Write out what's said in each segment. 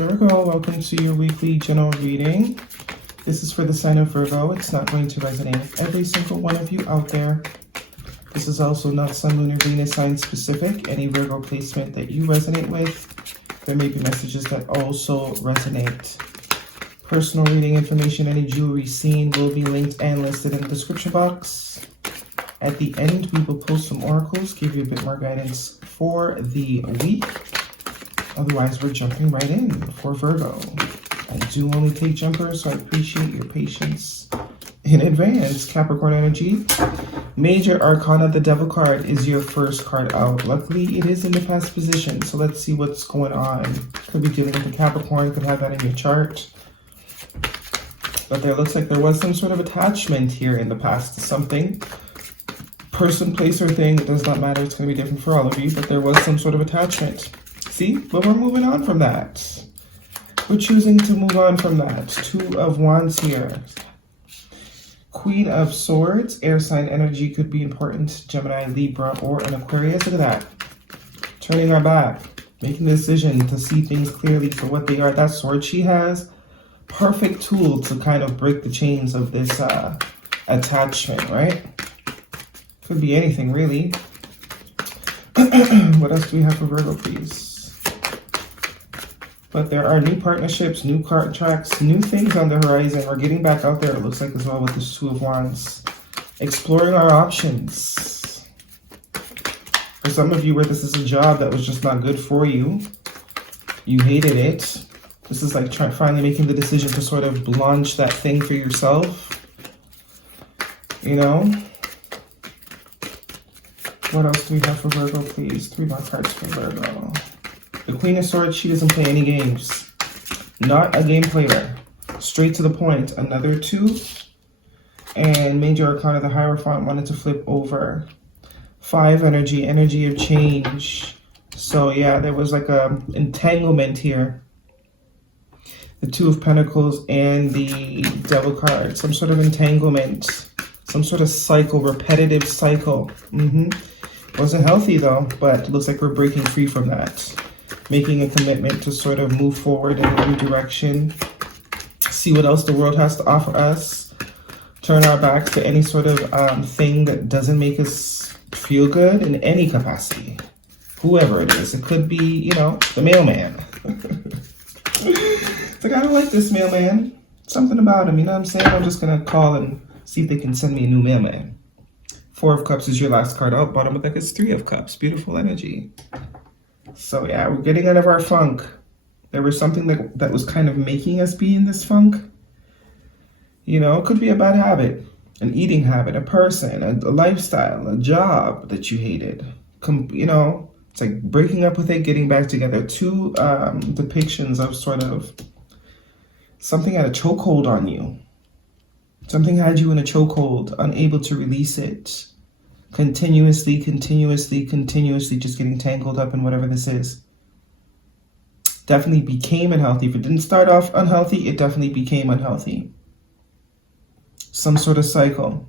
Virgo, welcome to your weekly general reading. This is for the sign of Virgo. It's not going to resonate with every single one of you out there. This is also not Sun, Moon, or Venus sign specific. Any Virgo placement that you resonate with, there may be messages that also resonate. Personal reading information, any jewelry seen will be linked and listed in the description box. At the end, we will post some oracles, give you a bit more guidance for the week. Otherwise, we're jumping right in for Virgo. I do only take jumpers, so I appreciate your patience in advance. Capricorn energy. Major Arcana, the Devil card, is your first card out. Luckily, it is in the past position, so let's see what's going on. Could be dealing with a Capricorn, could have that in your chart. But there looks like there was some sort of attachment here in the past to something. Person, place, or thing, it does not matter. It's going to be different for all of you, but there was some sort of attachment. See, but we're moving on from that. We're choosing to move on from that. Two of Wands here. Queen of Swords, air sign energy could be important. Gemini, Libra, or an Aquarius. Look at that. Turning our back, making the decision to see things clearly for what they are. That sword she has, perfect tool to kind of break the chains of this attachment, right? Could be anything, really. What else do we have for Virgo, please? But there are new partnerships, new contracts, new things on the horizon. We're getting back out there, it looks like, as well, with this Two of Wands. Exploring our options. For some of you where this is a job that was just not good for you, you hated it. This is like finally making the decision to sort of launch that thing for yourself. You know? What else do we have for Virgo, please? 3 more cards for Virgo. The Queen of Swords, she doesn't play any games. Not a game player. Straight to the point. Another 2. And Major Arcana, the Hierophant, wanted to flip over. 5 energy, energy of change. So yeah, there was like a entanglement here. The 2 of Pentacles and the Devil card. Some sort of entanglement. Some sort of cycle, repetitive cycle. Wasn't healthy though, but it looks like we're breaking free from that. Making a commitment to sort of move forward in a new direction. See what else the world has to offer us. Turn our backs to any sort of thing that doesn't make us feel good in any capacity. Whoever it is. It could be, you know, the mailman. It's like, I don't like this mailman. Something about him, you know what I'm saying? I'm just going to call and see if they can send me a new mailman. 4 of Cups is your last card out. Bottom of the deck is 3 of Cups. Beautiful energy. So yeah, we're getting out of our funk. There was something that was kind of making us be in this funk. You know, it could be a bad habit, an eating habit, a person, a lifestyle, a job that you hated. You know, it's like breaking up with it, getting back together. 2 depictions of sort of something had a chokehold on you. Something had you in a chokehold, unable to release it. Continuously just getting tangled up in whatever this is. Definitely became unhealthy. If it didn't start off unhealthy, it definitely became unhealthy. Some sort of cycle.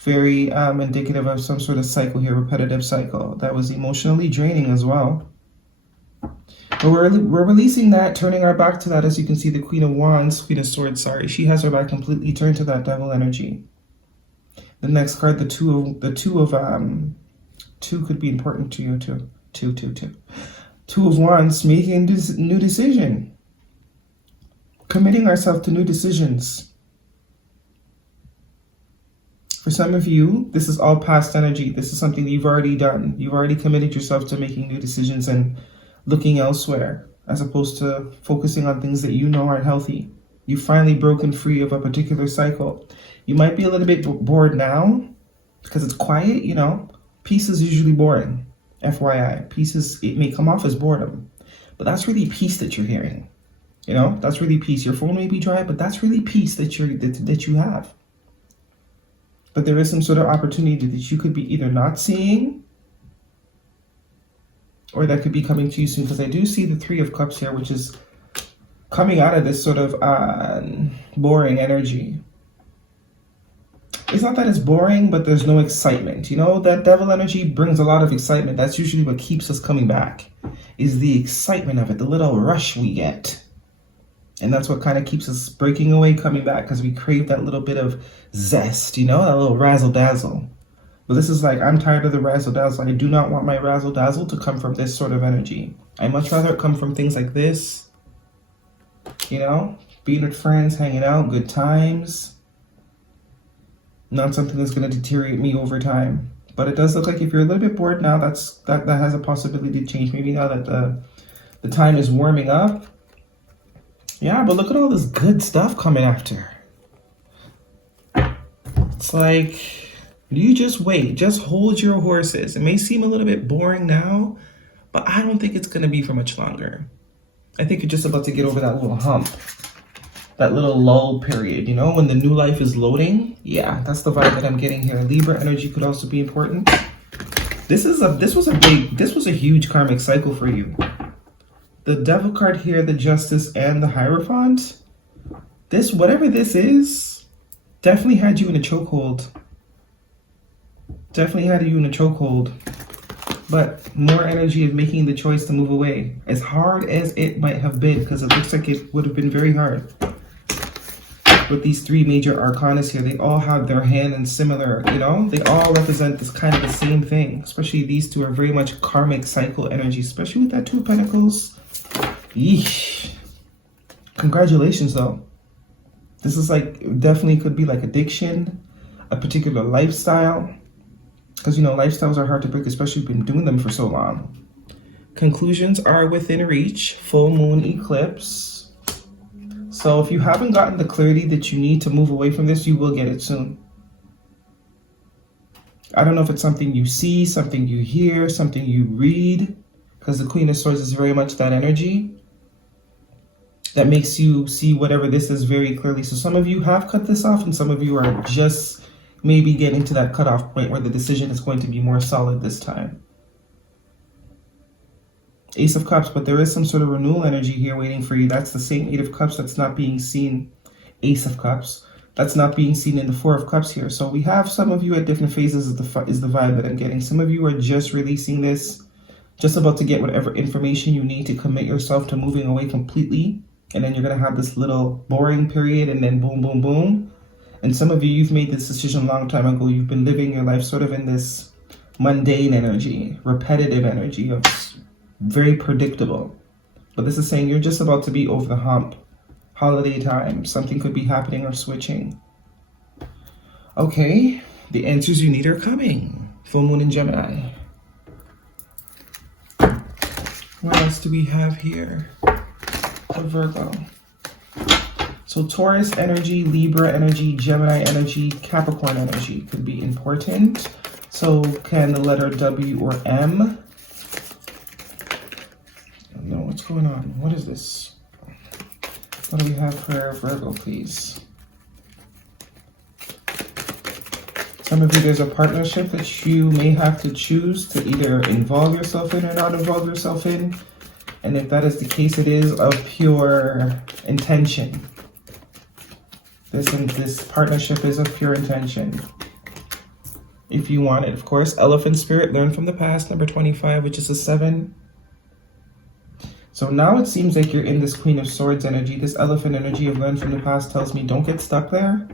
Very indicative of some sort of cycle here, repetitive cycle. That was emotionally draining as well. But we're releasing that, turning our back to that. As you can see, the Queen of Wands, Queen of Swords, sorry. She has her back completely turned to that Devil energy. The next card, the two could be important to you too. Two of Wands, making a new decision. Committing ourselves to new decisions. For some of you, this is all past energy. This is something you've already done. You've already committed yourself to making new decisions and looking elsewhere, as opposed to focusing on things that you know aren't healthy. You've finally broken free of a particular cycle. You might be a little bit bored now because it's quiet, you know. Peace is usually boring, FYI. Peace is, it may come off as boredom, but that's really peace that you're hearing. You know, that's really peace. Your phone may be dry, but that's really peace that you have. But there is some sort of opportunity that you could be either not seeing, or that could be coming to you soon, because I do see the 3 of Cups here, which is coming out of this sort of boring energy. it's not that it's boring, but there's no excitement. You know, that devil energy brings a lot of excitement. That's usually what keeps us coming back, is the excitement of it, the little rush we get. And that's what kind of keeps us breaking away, coming back, because we crave that little bit of zest, you know, that little razzle dazzle. But this is like, I'm tired of the razzle dazzle. I do not want my razzle dazzle to come from this sort of energy. I much rather it come from things like this, you know, being with friends, hanging out, good times. Not something that's going to deteriorate me over time. But it does look like if you're a little bit bored now, that has a possibility to change. Maybe now that the time is warming up. Yeah, but look at all this good stuff coming after. It's like, you just wait. Just hold your horses. It may seem a little bit boring now, but I don't think it's going to be for much longer. I think you're just about to get over that little hump. That little lull period, you know, when the new life is loading. Yeah, that's the vibe that I'm getting here. Libra energy could also be important. This was a huge karmic cycle for you. The Devil card here, the Justice, and the Hierophant. This, whatever this is, definitely had you in a chokehold. Definitely had you in a chokehold. But more energy of making the choice to move away. As hard as it might have been, because it looks like it would have been very hard. With these three major arcanas here, they all have their hand in similar, you know? They all represent this kind of the same thing. Especially these two are very much karmic cycle energy, especially with that Two of Pentacles. Yeesh. Congratulations, though. This is like, definitely could be like addiction, a particular lifestyle. Because, you know, lifestyles are hard to break, especially if you've been doing them for so long. Conclusions are within reach. Full moon eclipse. So if you haven't gotten the clarity that you need to move away from this, you will get it soon. I don't know if it's something you see, something you hear, something you read. Because the Queen of Swords is very much that energy that makes you see whatever this is very clearly. So some of you have cut this off, and some of you are just maybe getting to that cutoff point where the decision is going to be more solid this time. Ace of Cups, but there is some sort of renewal energy here waiting for you. That's the same Eight of Cups that's not being seen. Ace of Cups. That's not being seen in the Four of Cups here. So we have some of you at different phases is the vibe that I'm getting. Some of you are just releasing this, just about to get whatever information you need to commit yourself to moving away completely. And then you're going to have this little boring period, and then boom, boom, boom. And some of you, you've made this decision a long time ago. You've been living your life sort of in this mundane energy, repetitive energy of very predictable. But this is saying you're just about to be over the hump. Holiday time, something could be happening or switching. Okay, the answers you need are coming. Full moon in Gemini. What else do we have here? A Virgo. So Taurus energy, Libra energy, Gemini energy, Capricorn energy could be important. So can the letter W or M? I don't know what's going on. What is this? What do we have for Virgo, please? Some of you, there's a partnership that you may have to choose to either involve yourself in or not involve yourself in. And if that is the case, it is of pure intention. This partnership is of pure intention. If you want it, of course. Elephant spirit, learn from the past, number 25, which is a 7. So now it seems like you're in this Queen of Swords energy. This elephant energy of learn from the past tells me don't get stuck there.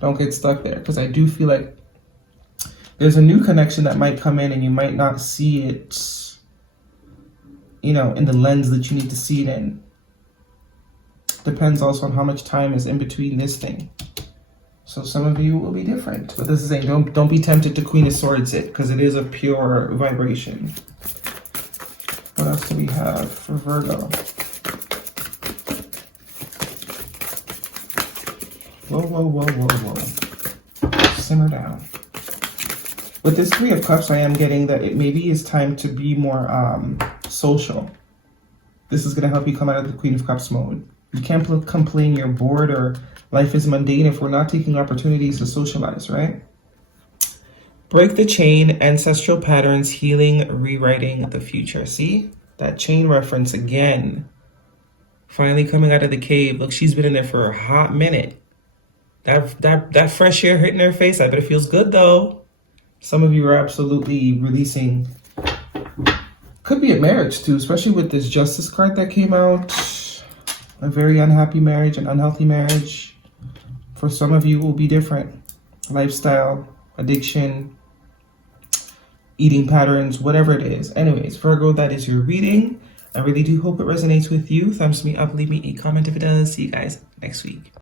Don't get stuck there. Because I do feel like there's a new connection that might come in and you might not see it, you know, in the lens that you need to see it in. Depends also on how much time is in between this thing. So some of you will be different. But this is saying don't be tempted to Queen of Swords it, because it is a pure vibration. What else do we have for Virgo? Whoa, whoa, whoa, whoa, whoa. Simmer down. With this Three of Cups, I am getting that it maybe is time to be more social. This is going to help you come out of the Queen of Cups mode. You can't complain you're bored or life is mundane if we're not taking opportunities to socialize, right? Break the chain, ancestral patterns, healing, rewriting the future. See? That chain reference again. Finally coming out of the cave. Look, she's been in there for a hot minute. That fresh air hitting their face, I bet it feels good though. Some of you are absolutely releasing. Could be a marriage too, especially with this Justice card that came out. A very unhappy marriage, an unhealthy marriage. For some of you, it will be different. Lifestyle, addiction, eating patterns, whatever it is. Anyways, Virgo, that is your reading. I really do hope it resonates with you. Thumbs me up, leave me a comment if it does. See you guys next week.